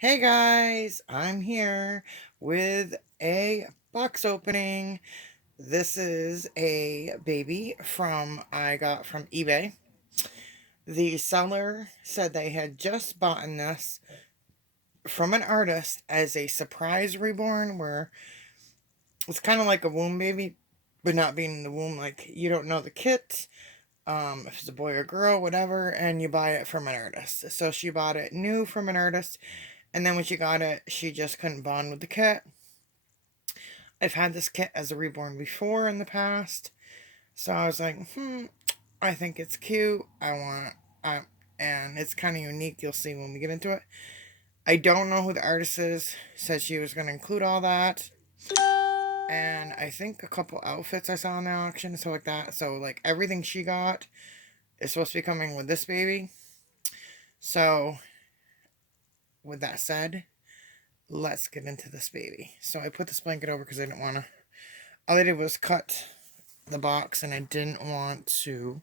Hey guys, I'm here with a box opening. This is a baby I got from eBay. The seller said they had just bought this from an artist as a surprise reborn, where it's kind of like a womb baby, but not being in the womb. Like, you don't know the kit, if it's a boy or girl, whatever, and you buy it from an artist. So she bought it new from an artist. And then when she got it, she just couldn't bond with the kit. I've had this kit as a reborn before in the past. So I was like, I think it's cute. And it's kind of unique. You'll see when we get into it. I don't know who the artist is. Said she was going to include all that. And I think a couple outfits I saw in the auction, so like that. So, like, everything she got is supposed to be coming with this baby. So, with that said, let's get into this baby. So I put this blanket over because I didn't want to. All I did was cut the box, and I didn't want to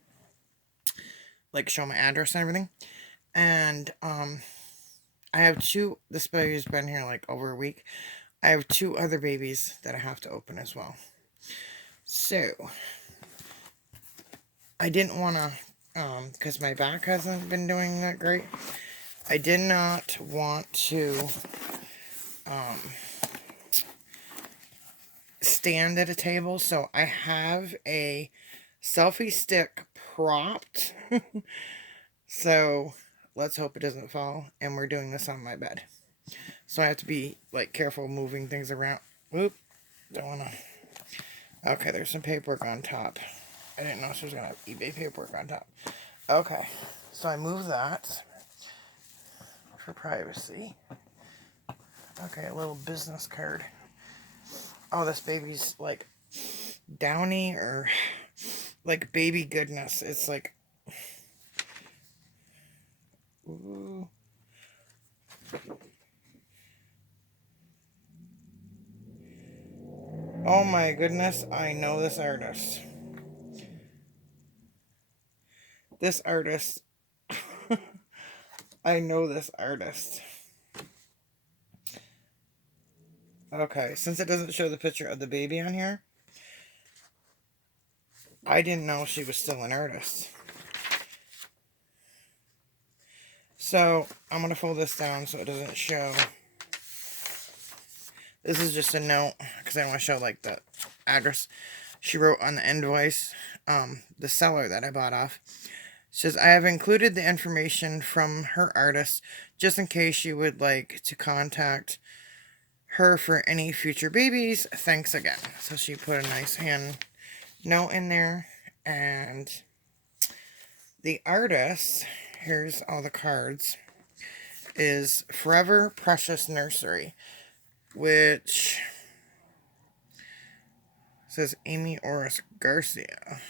like show my address and everything. And I have two. This baby's been here like over a week. I have two other babies that I have to open as well. So I didn't want to, because my back hasn't been doing that great. I did not want to stand at a table, so I have a selfie stick propped. So let's hope it doesn't fall, and we're doing this on my bed, so I have to be like careful moving things around. Oop, don't want to. Okay, there's some paperwork on top. I didn't know she was gonna have eBay paperwork on top. Okay, so I move that for privacy. Okay, a little business card. Oh, this baby's like downy, or like baby goodness. It's like, ooh. Oh my goodness, I know this artist. This artist. I know this artist. Okay, since it doesn't show the picture of the baby on here, I didn't know she was still an artist. So, I'm going to fold this down so it doesn't show. This is just a note, because I don't want to show, like, the address she wrote on the invoice. The seller that I bought off. She says, I have included the information from her artist, just in case you would like to contact her for any future babies. Thanks again. So she put a nice hand note in there. And the artist, here's all the cards, is Forever Precious Nursery, which says Amy Oris Garcia.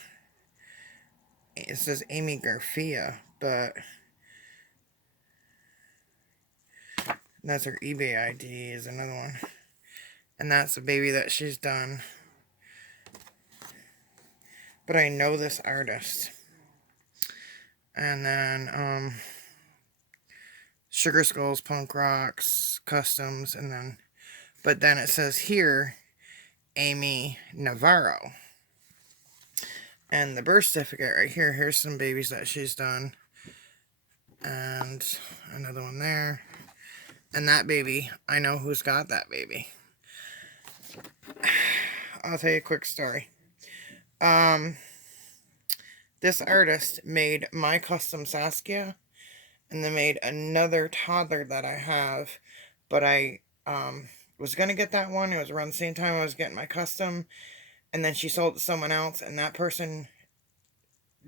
It says Amy Garcia, but that's her eBay ID is another one. And that's a baby that she's done. But I know this artist. And then, Sugar Skulls, Punk Rocks, Customs, and then, but then it says here, Amy Navarro. And the birth certificate right here, here's some babies that she's done. And another one there. And that baby, I know who's got that baby. I'll tell you a quick story. This artist made my custom Saskia, and then made another toddler that I have, but I was going to get that one. It was around the same time I was getting my custom, and then she sold it to someone else, and that person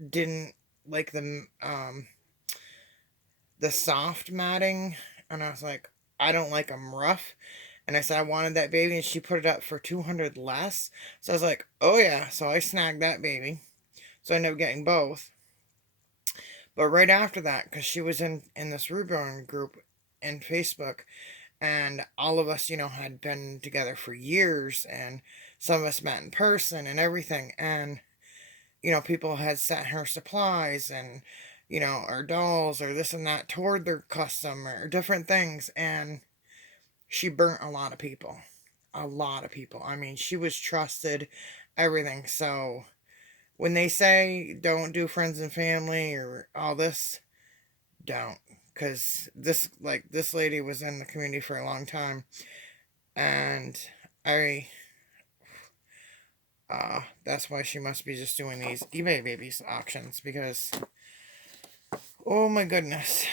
didn't like the soft matting, and I was like, I don't like them rough. And I said I wanted that baby, and she put it up for $200 less. So I was like, oh yeah. So I snagged that baby. So I ended up getting both. But right after that, because she was in this Reborn group in Facebook, and all of us, had been together for years, and some of us met in person and everything, and, people had sent her supplies and, our dolls or this and that toward their custom or different things, and she burnt a lot of people. A lot of people. I mean, she was trusted, everything. So when they say don't do friends and family or all this, don't. Because this lady was in the community for a long time. And I, that's why she must be just doing these eBay babies auctions. Because, oh my goodness.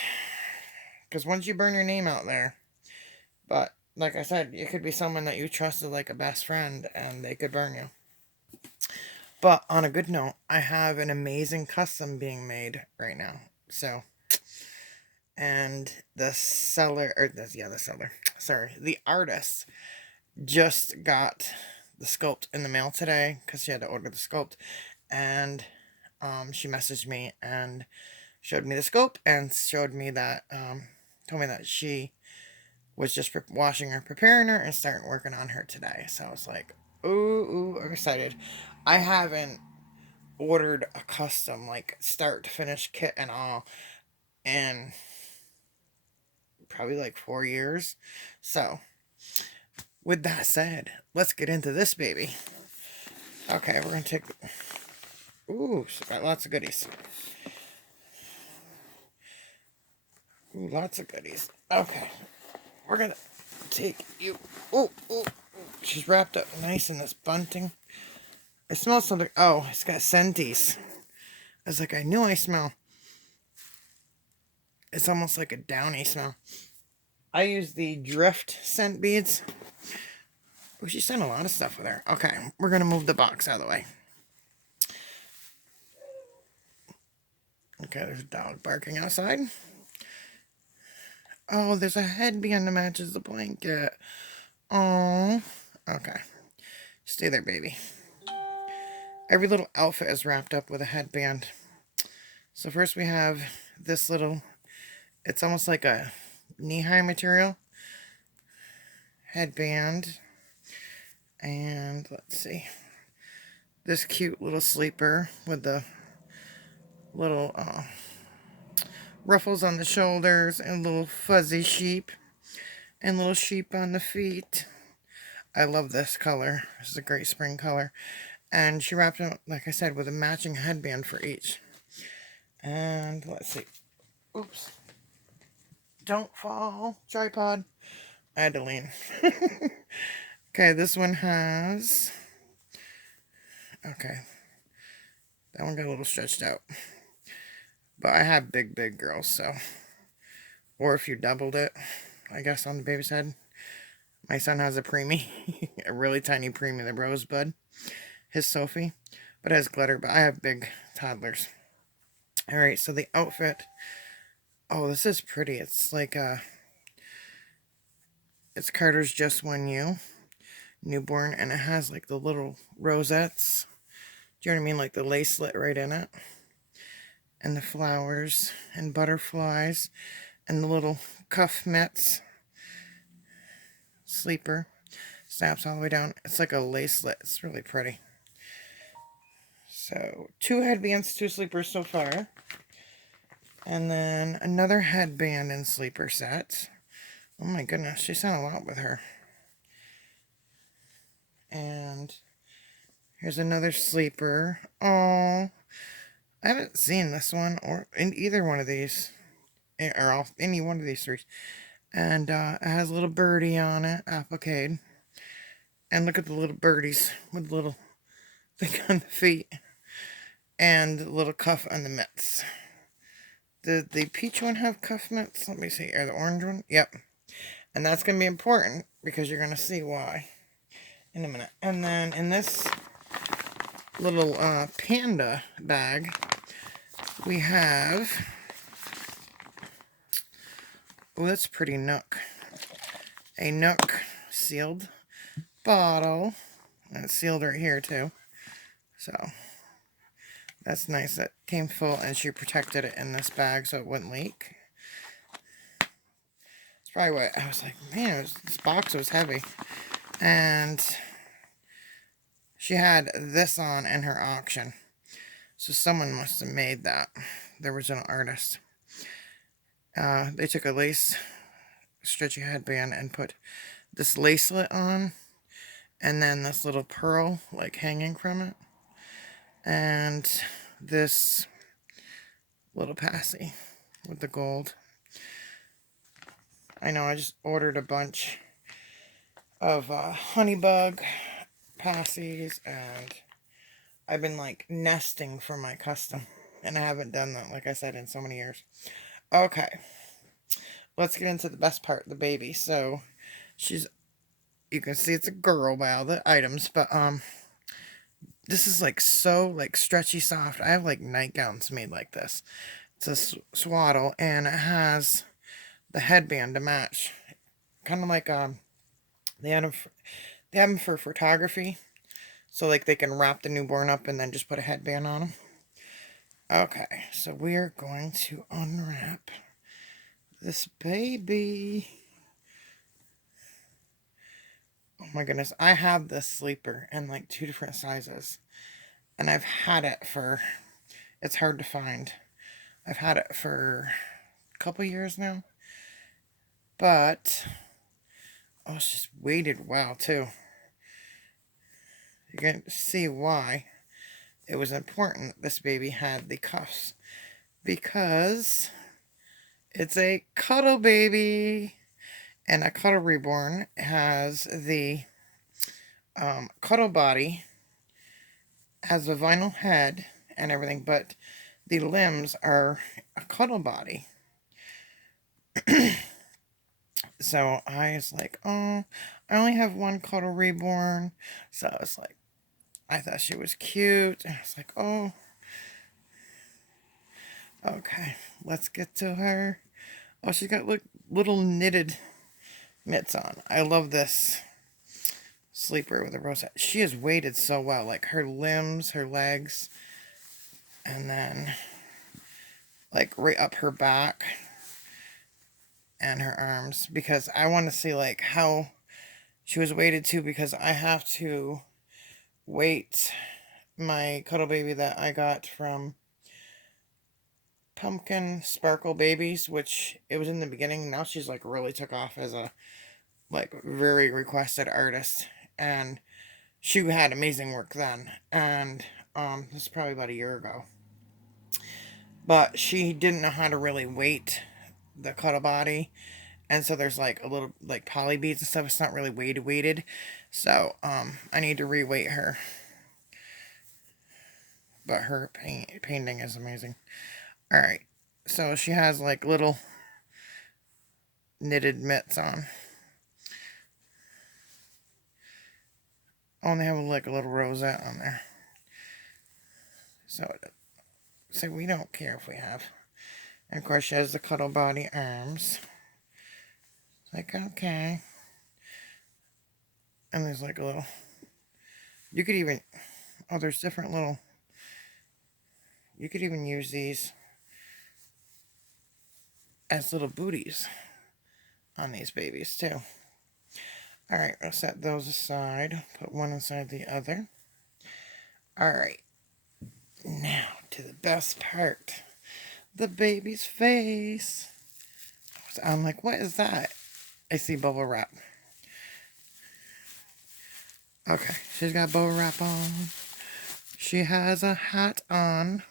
Because once you burn your name out there, but like I said, it could be someone that you trusted like a best friend and they could burn you. But on a good note, I have an amazing custom being made right now. So, and the seller, or the seller, sorry, the artist just got the sculpt in the mail today because she had to order the sculpt. And she messaged me and showed me the scope and showed me that, told me that she was just washing her, preparing her, and starting working on her today. So I was like, ooh, I'm excited. I haven't ordered a custom, like, start to finish kit and all in probably like 4 years. So, with that said, let's get into this baby. Okay, we're gonna take. Ooh, she's got lots of goodies. Ooh, lots of goodies. Okay, we're gonna take you. Ooh. She's wrapped up nice in this bunting. It smells something. Oh, it's got scenties. I was like, I knew I smell. It's almost like a downy smell. I use the drift scent beads. Oh, she sent a lot of stuff with her. Okay, we're gonna move the box out of the way. Okay, there's a dog barking outside. Oh, there's a headband that matches the blanket. Oh, okay. Stay there, baby. Every little outfit is wrapped up with a headband. So first we have this little, it's almost like a knee-high material headband. And let's see, this cute little sleeper with the little ruffles on the shoulders and little fuzzy sheep and little sheep on the feet. I love this color. This is a great spring color. And she wrapped it, like I said, with a matching headband for each. And let's see. Oops. Don't fall. Tripod. I had to lean. Okay, this one has... Okay. That one got a little stretched out. But I have big girls, so... Or if you doubled it, I guess, on the baby's head. My son has a preemie. A really tiny preemie, the Rosebud. His Sophie. But it has glitter, but I have big toddlers. Alright, so the outfit... Oh, this is pretty. It's like it's Carter's Just One You. Newborn. And it has like the little rosettes. Do you know what I mean? Like the lace slit right in it. And the flowers. And butterflies. And the little cuff mitts. Sleeper. Snaps all the way down. It's like a lace slit. It's really pretty. So, 2 headbands, 2 sleepers so far. And then another headband and sleeper set. Oh my goodness, she sent a lot with her. And here's another sleeper. Oh, I haven't seen this one or in either one of these. Or any one of these 3. And it has a little birdie on it, applique. And look at the little birdies with the little thing on the feet. And the little cuff on the mitts. Did the peach one have cuff mitts? Let me see. Or the orange one? Yep. And that's going to be important because you're going to see why in a minute. And then in this little panda bag, we have... Oh, that's pretty Nook. A Nook sealed bottle. And it's sealed right here, too. So... That's nice. That came full and she protected it in this bag so it wouldn't leak. It's probably what I was like, man, this box was heavy. And she had this on in her auction. So someone must have made that. The original artist. They took a lace stretchy headband and put this lacelet on, and then this little pearl like hanging from it, and this little passy with the gold. I know I just ordered a bunch of honeybug passies, and I've been like nesting for my custom, and I haven't done that, like I said, in so many years. Okay, let's get into the best part, the baby. So you can see it's a girl by all the items, but this is like so like stretchy soft. I have like nightgowns made like this. It's a swaddle, and it has the headband to match, kind of like they have them for photography, so like they can wrap the newborn up and then just put a headband on them. Okay, so we're going to unwrap this baby. Oh my goodness, I have this sleeper in like 2 different sizes, and I've had it for, it's hard to find. I've had it for a couple years now, but oh, it's just weighted well too. You can see why it was important this baby had the cuffs, because it's a cuddle baby, and a cuddle reborn has the cuddle body, has a vinyl head and everything, but the limbs are a cuddle body. So I was like, oh, I only have one cuddle reborn. So I was like, I thought she was cute. And I was like, oh, okay, let's get to her. Oh, she's got little knitted mitts on. I love this sleeper with a rosette. She is weighted so well, like her limbs, her legs, and then like right up her back and her arms, because I want to see like how she was weighted too, because I have to weight my cuddle baby that I got from Pumpkin Sparkle Babies, which it was in the beginning. Now she's like really took off as a like very requested artist, and she had amazing work then. And this is probably about a year ago, but she didn't know how to really weight the cuddle body, and so there's like a little like poly beads and stuff. It's not really weighted, so I need to reweight her. But her painting is amazing. All right, so she has like little knitted mitts on. Only have like a little rosette on there. So we don't care if we have. And of course she has the cuddle body arms. Like, okay. And there's like a little, you could even, oh, there's different little, you could even use these as little booties on these babies too. Alright, I'll set those aside. Put one inside the other. Alright. Now to the best part. The baby's face. So I'm like, what is that? I see bubble wrap. Okay, she's got bubble wrap on. She has a hat on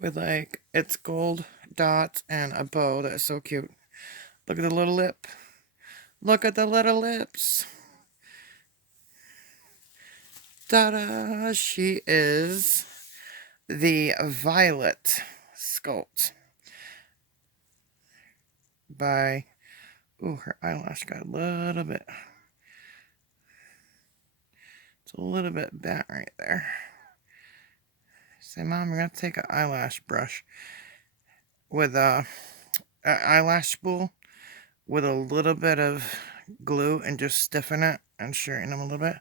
with like its gold dots and a bow that's so cute. Look at the little lip. Look at the little lips. Ta-da! She is the Violet Sculpt by, ooh, her eyelash got a little bit, it's a little bit bent right there. Say, Mom, you're going to take an eyelash brush with an eyelash spool with a little bit of glue and just stiffen it and straighten them a little bit.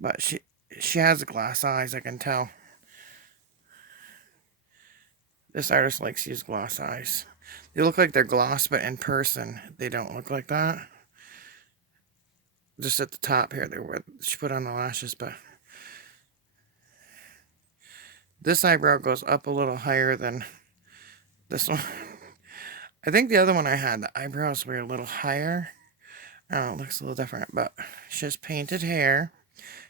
But she has glass eyes, I can tell. This artist likes to use gloss eyes. They look like they're gloss, but in person, they don't look like that. Just at the top here, they're where she put on the lashes, but this eyebrow goes up a little higher than this one. I think the other one I had, the eyebrows were a little higher. I don't know, it looks a little different, but she has painted hair.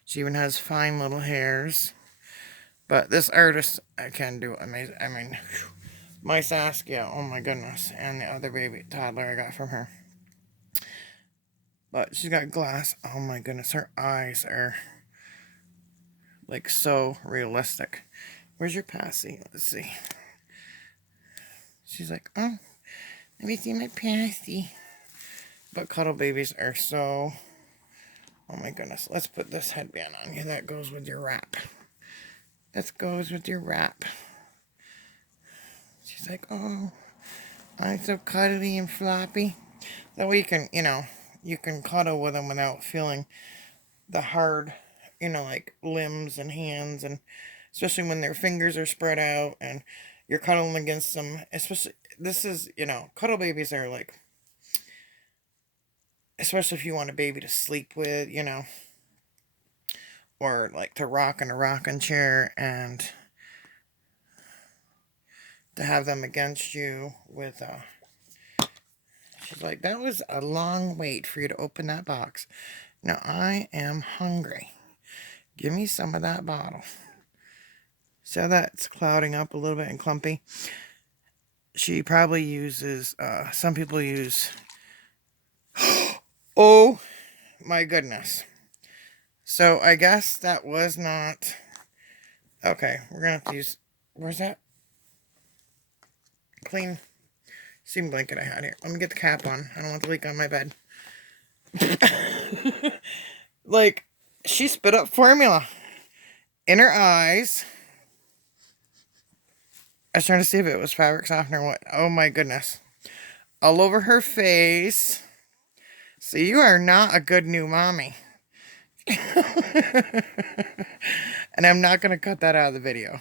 She even has fine little hairs. But this artist, I can do amazing. I mean, my Saskia, oh my goodness. And the other baby toddler I got from her. But she's got glass. Oh my goodness, her eyes are like so realistic. Where's your passy? Let's see. She's like, oh, let me see my passy. But cuddle babies are so... Oh my goodness. Let's put this headband on you. That goes with your wrap. That goes with your wrap. She's like, oh, I'm so cuddly and floppy. That way you can, you can cuddle with them without feeling the hard, like limbs and hands, and especially when their fingers are spread out and you're cuddling against them. Especially, this is, cuddle babies are like, especially if you want a baby to sleep with, or like to rock in a rocking chair and to have them against you with, she's like, that was a long wait for you to open that box. Now I am hungry. Give me some of that bottle. So that's clouding up a little bit and clumpy. She probably uses, some people use, oh my goodness. So I guess that was not, okay, we're going to have to use, where's that? Clean steam blanket I had here. Let me get the cap on. I don't want the leak on my bed. Like, she spit up formula in her eyes. I was trying to see if it was fabric softener or what. Oh my goodness. All over her face. So you are not a good new mommy. And I'm not going to cut that out of the video.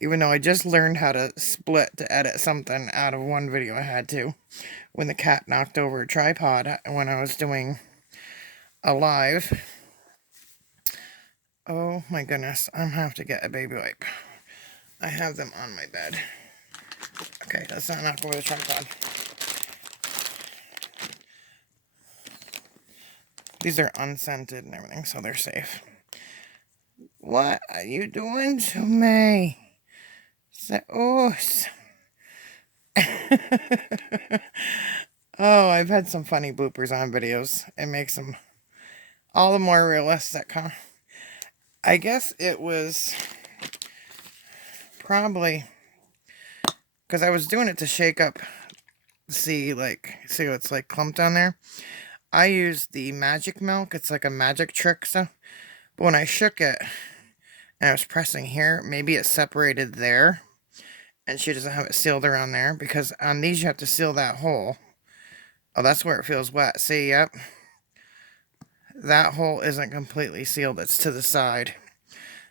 Even though I just learned how to split to edit something out of one video, I had to. When the cat knocked over a tripod when I was doing a live. Oh my goodness. I'm going to have to get a baby wipe. I have them on my bed. Okay, let's not knock over the tripod. These are unscented and everything, so they're safe. What are you doing to me? Oh, oh, I've had some funny bloopers on videos. It makes them all the more realistic, huh? I guess it was probably because I was doing it to shake up, see what's like clumped on there. I used the magic milk. It's like a magic trick stuff. But when I shook it and I was pressing here, maybe it separated there. And she doesn't have it sealed around there. Because on these, you have to seal that hole. Oh, that's where it feels wet. See, yep. That hole isn't completely sealed. It's to the side.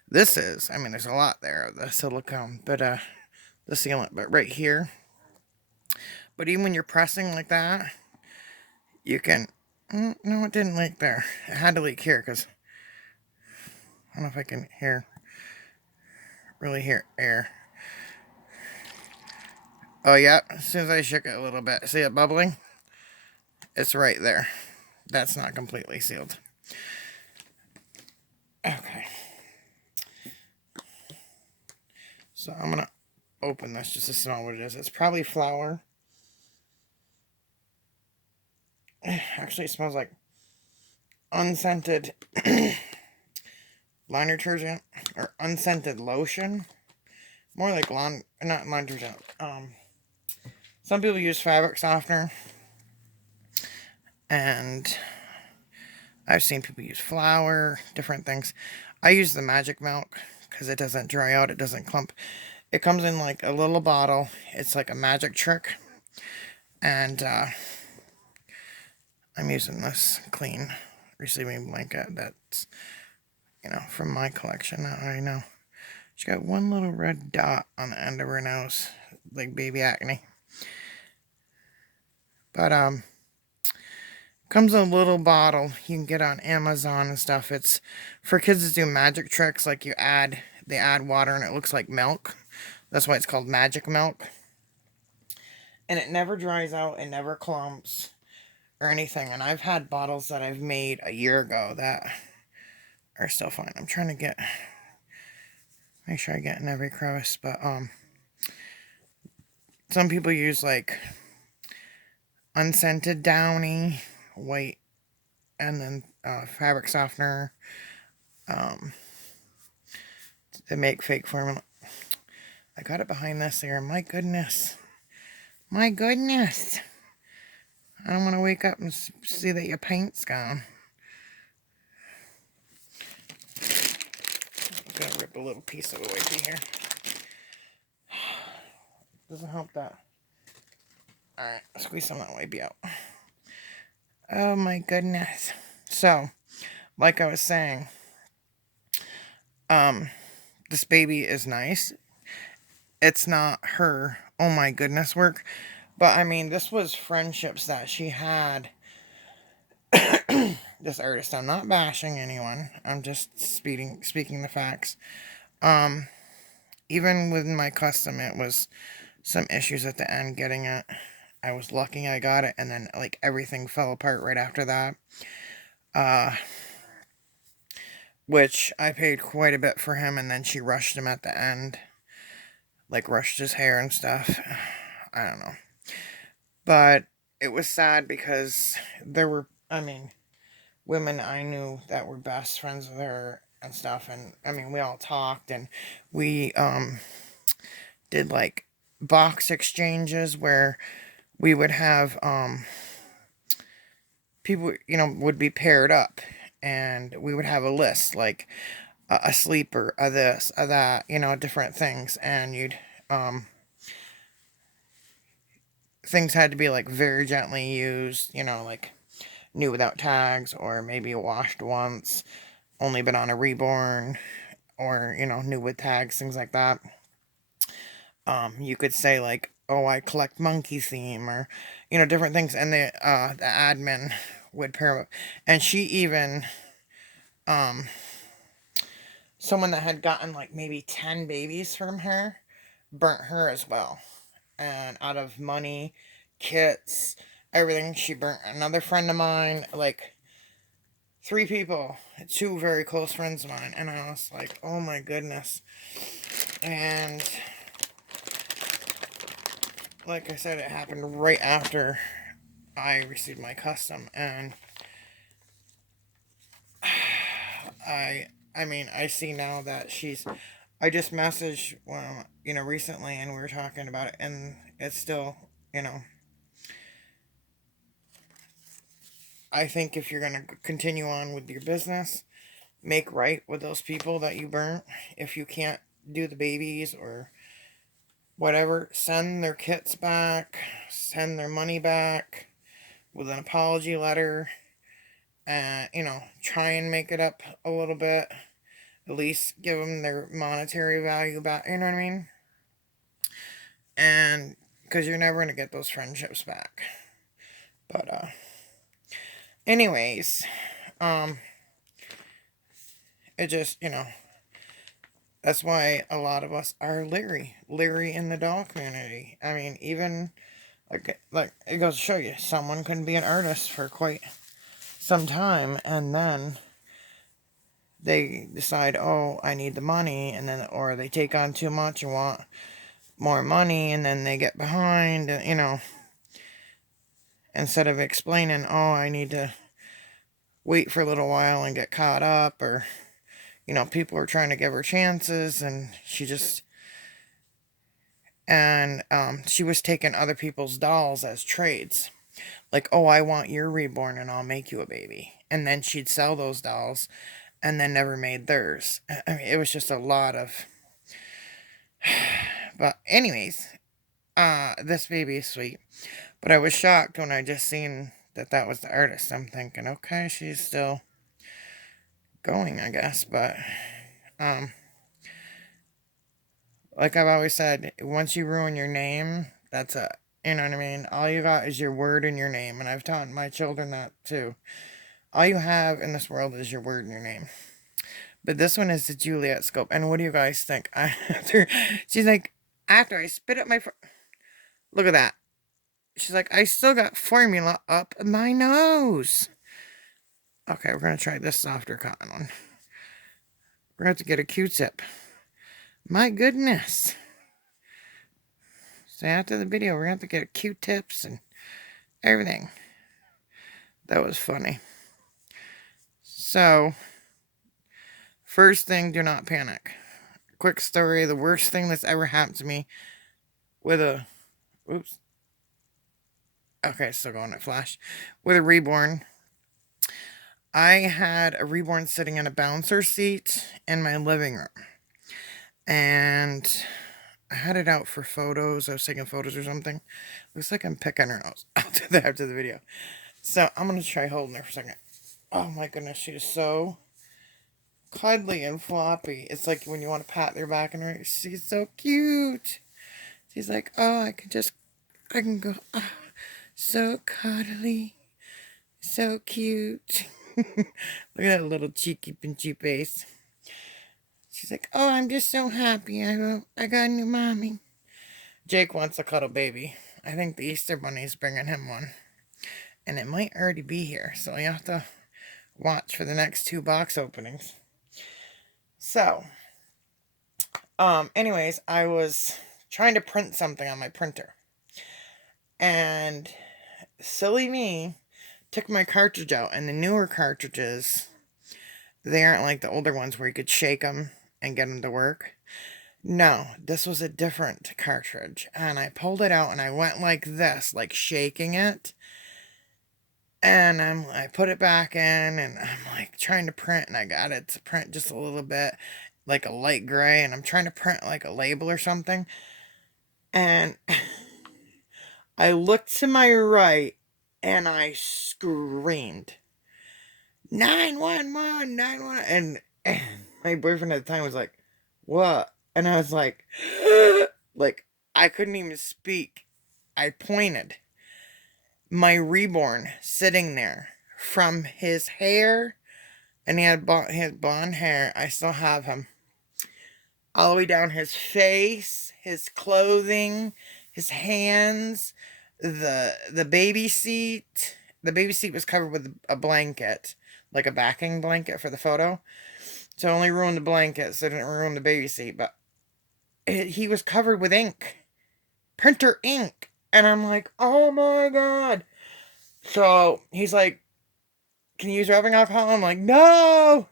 This is. I mean, there's a lot there of the silicone. But, the sealant. But right here. But even when you're pressing like that, you can... No, it didn't leak there. It had to leak here because... I don't know if I can really hear air. Oh, yeah. As soon as I shook it a little bit. See it bubbling? It's right there. That's not completely sealed. Okay. So I'm going to open this just to smell what it is. It's probably flour. Actually, it smells like unscented laundry detergent or unscented lotion. More like not laundry detergent. Some people use fabric softener. And I've seen people use flour, different things. I use the magic milk because it doesn't dry out, it doesn't clump. It comes in like a little bottle. It's like a magic trick. And I'm using this clean receiving blanket that's, from my collection. I know. She's got one little red dot on the end of her nose, like baby acne. But, comes in a little bottle you can get on Amazon and stuff. It's for kids to do magic tricks, like they add water and it looks like milk. That's why it's called magic milk. and it never dries out, it never clumps or anything. And I've had bottles that I've made a year ago that are still fine. I'm trying to make sure I get in every crevice, but some people use like unscented downy, white, and then fabric softener. They make fake formula. I got it behind this here. My goodness. My goodness. I don't want to wake up and see that your paint's gone. I'm going to rip a little piece of the wipey here. Doesn't help that. Alright, squeeze some of that wipey out. Oh my goodness. So, like I was saying, this baby is nice. It's not her, oh my goodness, work. But, I mean, this was friendships that she had. This artist, I'm not bashing anyone. I'm just speaking the facts. Even with my custom, it was some issues at the end getting it. I was lucky I got it, and then, like, everything fell apart right after that. Which I paid quite a bit for him, and then she rushed him at the end. Like, rushed his hair and stuff. I don't know. But it was sad because there were, I mean, women I knew that were best friends with her and stuff. And, I mean, we all talked, and we, did, like, box exchanges where we would have, people, would be paired up. And we would have a list, like, a sleeper, a this, a that, different things. And things had to be, like, very gently used, like, new without tags, or maybe washed once, only been on a Reborn, or, new with tags, things like that. You could say, like, oh, I collect monkey theme, or, different things. And the admin would pair up. And she even, someone that had gotten, like, maybe 10 babies from her burnt her as well. And out of money, kits, everything, she burnt another friend of mine. Like, 3 people, 2 very close friends of mine. And I was like, oh my goodness. And like I said, it happened right after I received my custom. And I mean, I see now that I just messaged, well, recently, and we were talking about it, and it's still, I think if you're going to continue on with your business, make right with those people that you burnt. If you can't do the babies or whatever, send their kits back, send their money back with an apology letter, and, try and make it up a little bit. At least give them their monetary value back, you know what I mean? And because you're never going to get those friendships back. But anyways, it just, that's why a lot of us are leery in the doll community. I mean, even like it goes to show you, someone can be an artist for quite some time, and then they decide, oh, I need the money, and then, or they take on too much and want more money, and then they get behind, and, instead of explaining, oh, I need to wait for a little while and get caught up, or, people are trying to give her chances, and she was taking other people's dolls as trades. Like, oh, I want your Reborn and I'll make you a baby. And then she'd sell those dolls and then never made theirs. I mean, it was just a lot of... But anyways, this baby is sweet. But I was shocked when I just seen that was the artist. I'm thinking, okay, she's still going, I guess. But, like I've always said, once you ruin your name, that's it. You know what I mean? All you got is your word and your name. And I've taught my children that too. All you have in this world is your word and your name. But this one is the Juliet scope. And what do you guys think? She's like, after I spit up my... Look at that. She's like, I still got formula up my nose. Okay, we're going to try this softer cotton one. We're going to have to get a Q-tip. My goodness. So after the video, we're going to have to get Q-tips and everything. That was funny. So, first thing, do not panic. Quick story, the worst thing that's ever happened to me with a... Oops. Okay, still going at flash. With a Reborn. I had a Reborn sitting in a bouncer seat in my living room. And I had it out for photos. I was taking photos or something. Looks like I'm picking her nose. I'll do that after the video. So, I'm going to try holding her for a second. Oh my goodness, she is so cuddly and floppy. It's like when you want to pat their back and her. She's so cute. She's like, oh, I can go, oh, so cuddly, so cute. Look at that little cheeky pinchy face. She's like, oh, I'm just so happy. I got a new mommy. Jake wants a cuddle baby. I think the Easter Bunny's bringing him one. And it might already be here, so you have to watch for the next 2 box openings. So, anyways, I was trying to print something on my printer. And silly me took my cartridge out, and the newer cartridges, they aren't like the older ones where you could shake them and get them to work. No, this was a different cartridge. And I pulled it out and I went like this, like shaking it. And I put it back in and I'm like trying to print, and I got it to print just a little bit, like a light gray, and I'm trying to print like a label or something. And I looked to my right and I screamed, 911, 911. And my boyfriend at the time was like, what? And I was like, like, I couldn't even speak. I pointed. My Reborn sitting there, from his hair, and he had blonde hair. I still have him. All the way down his face, his clothing, his hands, the baby seat. The baby seat was covered with a blanket, like a backing blanket for the photo. So it only ruined the blanket, so it didn't ruin the baby seat. But he was covered with ink. Printer ink. And I'm like, oh my god. So he's like, can you use rubbing alcohol? I'm like, no.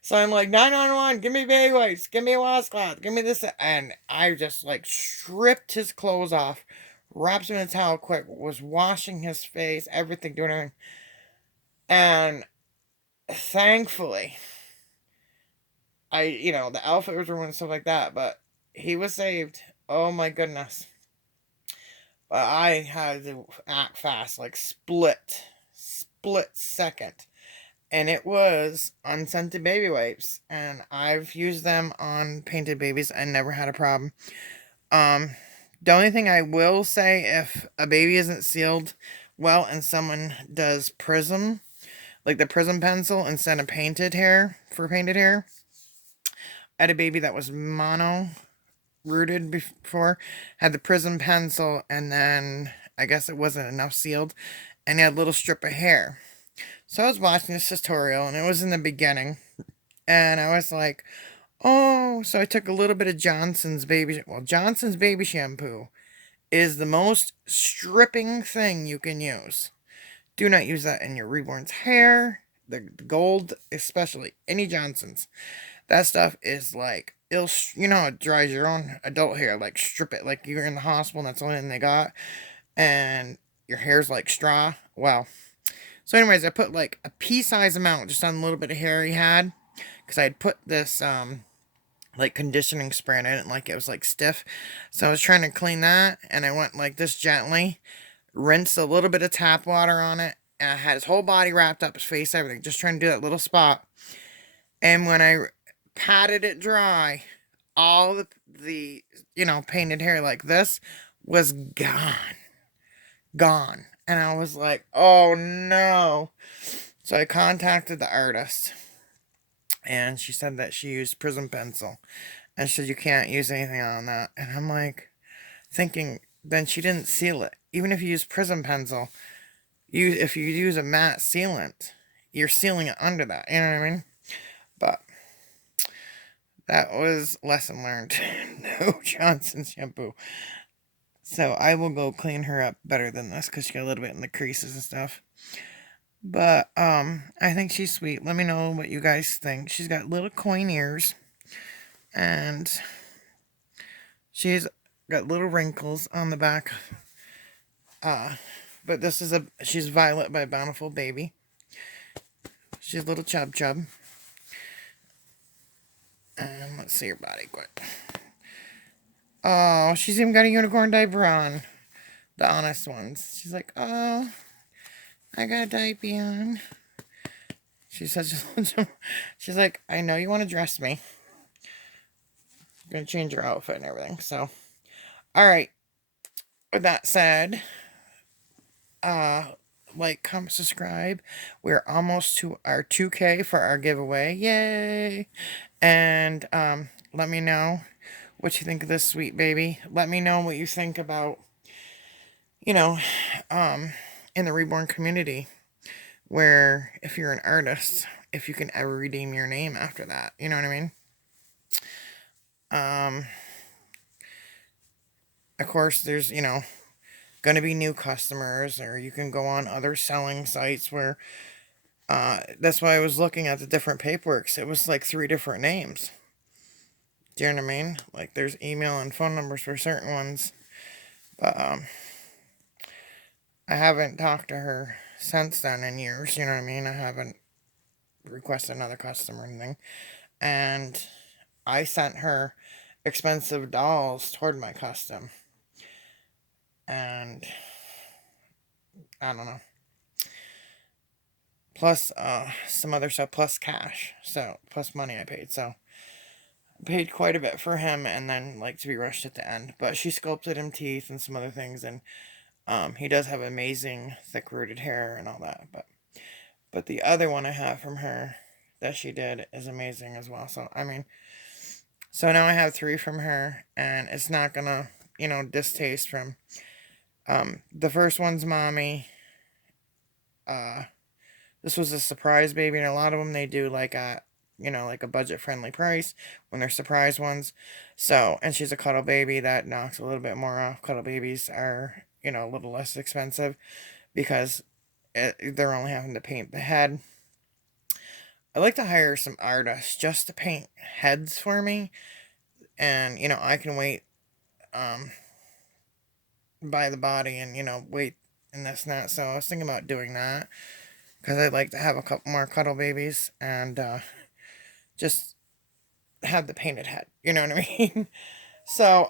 So I'm like, 911, give me baby wipes, give me a washcloth, give me this. And I just like stripped his clothes off, wrapped him in a towel quick, was washing his face, everything, doing everything. And thankfully, the outfit was ruined and stuff like that, but he was saved. Oh my goodness. But I had to act fast, like split second. And it was unscented baby wipes. And I've used them on painted babies and never had a problem. The only thing I will say, if a baby isn't sealed well and someone does prism, like the prism pencil instead of painted hair, for painted hair. I had a baby that was mono rooted before, had the prism pencil, and then I guess it wasn't enough sealed, and he had a little strip of hair. So I was watching this tutorial, and it was in the beginning, and I was like, oh, so I took a little bit of Johnson's baby shampoo is the most stripping thing you can use. Do not use that in your Reborn's hair, the gold especially, any Johnson's. That stuff is like, it dries your own adult hair, like strip it, like you're in the hospital and that's the only thing they got, and your hair's like straw. Wow. So anyways, I put like a pea-size amount just on a little bit of hair he had, because I had put this, like conditioning spray and I didn't like it. It was like stiff. So I was trying to clean that, and I went like this gently, rinsed a little bit of tap water on it, and I had his whole body wrapped up, his face, everything, just trying to do that little spot. And when I patted it dry, all the painted hair like this was gone. And I was like, oh no. So I contacted the artist, and she said that she used prism pencil, and she said you can't use anything on that. And I'm like thinking, then she didn't seal it. Even if you use prism pencil, if you use a matte sealant, you're sealing it under that. You know what I mean? But that was lesson learned. No Johnson shampoo. So I will go clean her up better than this because she got a little bit in the creases and stuff. But I think she's sweet. Let me know what you guys think. She's got little coin ears, and she's got little wrinkles on the back. But she's Violet by Bountiful Baby. She's a little chub chub. And let's see her body quick. Oh, she's even got a unicorn diaper on. The honest ones. She's like, oh, I got a diaper on. She's such a... She's like, I know you want to dress me. I'm going to change her outfit and everything. So, alright. With that said, like, comment, subscribe. We're almost to our 2K for our giveaway. Yay! And, let me know what you think of this sweet baby. Let me know what you think about, you know, in the Reborn community, where if you're an artist, if you can ever redeem your name after that. You know what I mean? Of course, there's, going to be new customers, or you can go on other selling sites where, that's why I was looking at the different paperworks. It was like 3 different names. Do you know what I mean? Like, there's email and phone numbers for certain ones. But, I haven't talked to her since then in years, you know what I mean? I haven't requested another customer or anything. And I sent her expensive dolls toward my custom. And I don't know. Plus some other stuff, plus cash. So, plus money I paid. So, I paid quite a bit for him, and then, like, to be rushed at the end. But she sculpted him teeth and some other things, and he does have amazing thick-rooted hair and all that. But the other one I have from her that she did is amazing as well. So, I mean, so now I have 3 from her, and it's not gonna, distaste from, the first one's Mommy. This was a surprise baby, and a lot of them they do like a, like a budget-friendly price when they're surprise ones. So, and she's a cuddle baby, that knocks a little bit more off. Cuddle babies are, a little less expensive because they're only having to paint the head. I like to hire some artists just to paint heads for me, and I can wait by the body and wait and this and that. So I was thinking about doing that because I'd like to have a couple more cuddle babies and just have the painted head. You know what I mean? So